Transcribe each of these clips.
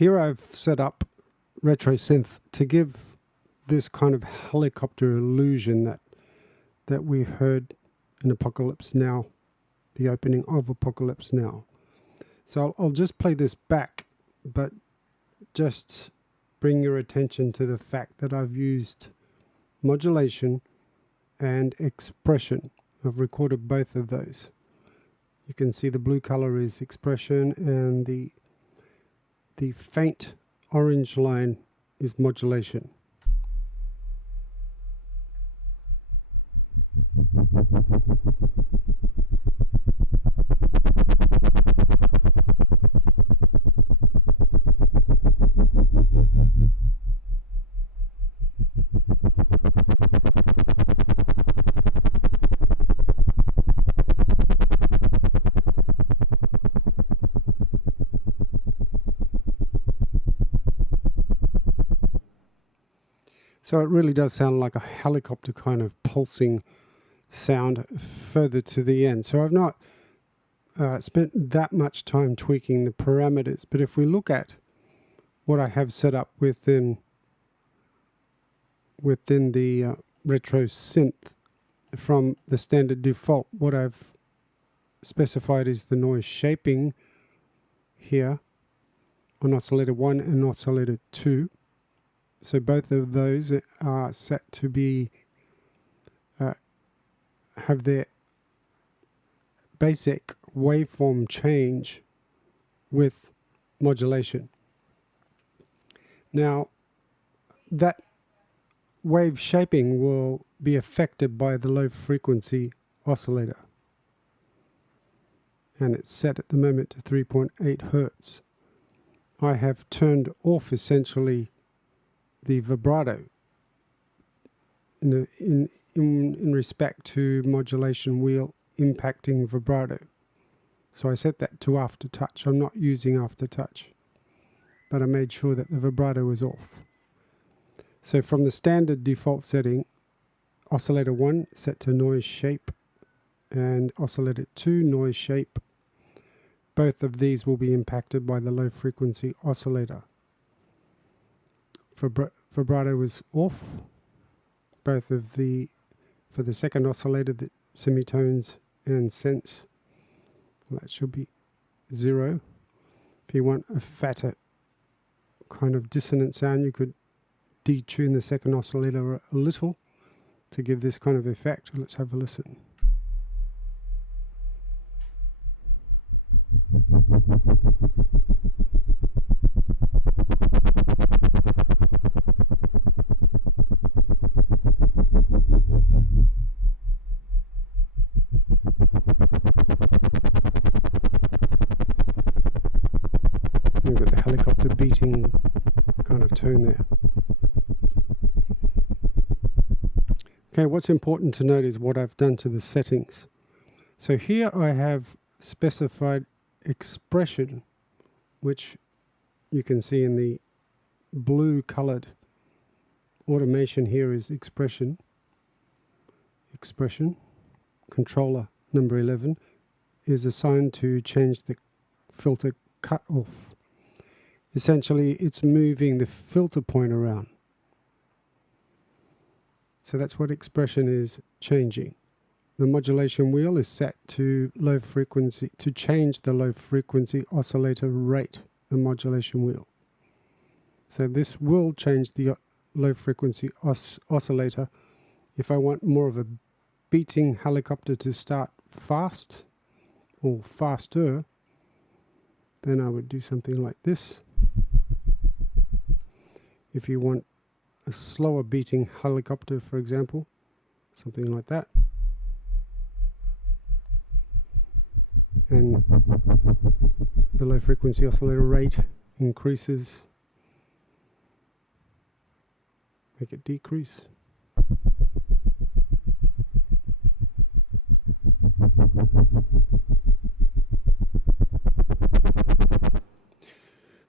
Here I've set up retro synth to give this kind of helicopter illusion that we heard in Apocalypse Now, the opening of Apocalypse Now. So I'll just play this back, but just bring your attention to the fact that I've used modulation and expression. I've recorded both of those. You can see the blue color is expression and the faint orange line is modulation. So it really does sound like a helicopter kind of pulsing sound further to the end. So I've not spent that much time tweaking the parameters, but if we look at what I have set up within the retro synth from the standard default, what I've specified is the noise shaping here on oscillator 1 and oscillator 2. So both of those are set to be have their basic waveform change with modulation. Now that wave shaping will be affected by the low frequency oscillator, and it's set at the moment to 3.8 Hertz. I have turned off essentially the vibrato in respect to modulation wheel impacting vibrato. So I set that to aftertouch. I'm not using aftertouch, but I made sure that the vibrato was off. So from the standard default setting, oscillator 1 set to noise shape and oscillator 2 noise shape. Both of these will be impacted by the low frequency oscillator. Vibrato was off. Both of for the second oscillator, the semitones and sense, well, that should be 0. If you want a fatter kind of dissonant sound, you could detune the second oscillator a little to give this kind of effect. Let's have a listen. You've got the helicopter beating kind of tone there. Okay, what's important to note is what I've done to the settings. So here I have specified expression, which you can see in the blue colored automation. Here is expression. Controller number 11 is assigned to change the filter cutoff. Essentially, it's moving the filter point around. So that's what expression is changing. The modulation wheel is set to low frequency to change the low frequency oscillator rate, the modulation wheel. So this will change the low frequency oscillator. If I want more of a beating helicopter to start fast or faster, then I would do something like this. If you want a slower beating helicopter, for example, something like that. And the low frequency oscillator rate increases. Make it decrease.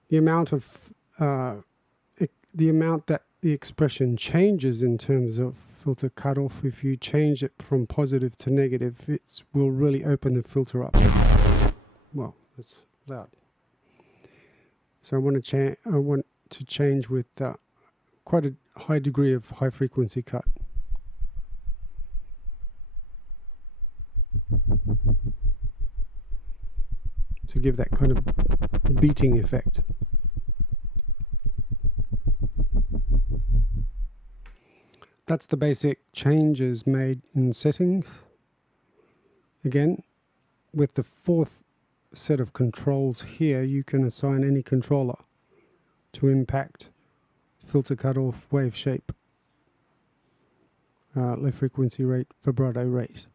The amount that the expression changes in terms of filter cutoff, if you change it from positive to negative, it will really open the filter up. Well, that's loud. So I want to change with quite a high degree of high frequency cut. To give that kind of beating effect. That's the basic changes made in settings. Again, with the fourth set of controls here, you can assign any controller to impact, filter cutoff, wave shape, low frequency rate, vibrato rate.